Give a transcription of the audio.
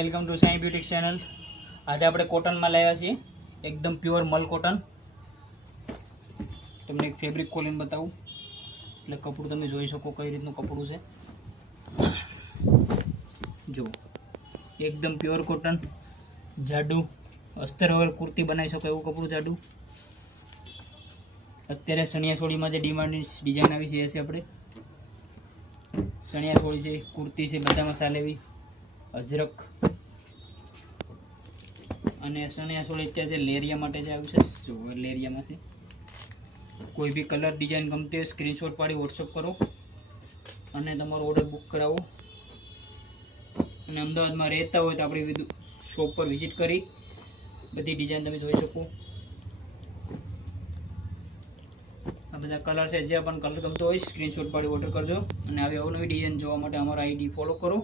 Welcome to Sai beauty channel. આજે આપણે કોટનમાં લાવ્યા છીએ, એકદમ પ્યોર મલ કોટન। તમને એક ફેબ્રિક ખોલીને બતાવું એટલે કપડું તમે જોઈ શકો કઈ રીતનું કપડું છે। જો એકદમ પ્યોર કોટન, જાડું અસ્તર વગર કુર્તી બનાવી શકો એવું કપડું જાડું। અત્યારે સણિયા ચોળીમાં જે ડિમાન્ડ ડિઝાઇન આવી છે એ છે આપણે સણિયા ચોળી છે, કુર્તી છે, બધામાં ચાલે એવી અજરક અને સણિયા ચોળી અત્યારે જે લેરિયા માટે જે આવ્યું છે, લેરિયામાં છે। કોઈ બી કલર ડિઝાઇન ગમતી હોય સ્ક્રીનશોટ પાડી વોટ્સઅપ કરો અને તમારો ઓર્ડર બુક કરાવો। અને અમદાવાદમાં રહેતા હોય તો આપણી શોપ પર વિઝિટ કરી બધી ડિઝાઇન તમે જોઈ શકો। આ બધા કલર છે, જે પણ કલર ગમતો હોય સ્ક્રીનશોટ પાડી ઓર્ડર કરજો અને આવી અવનવી ડિઝાઇન જોવા માટે અમારો આઈડી ફોલો કરો।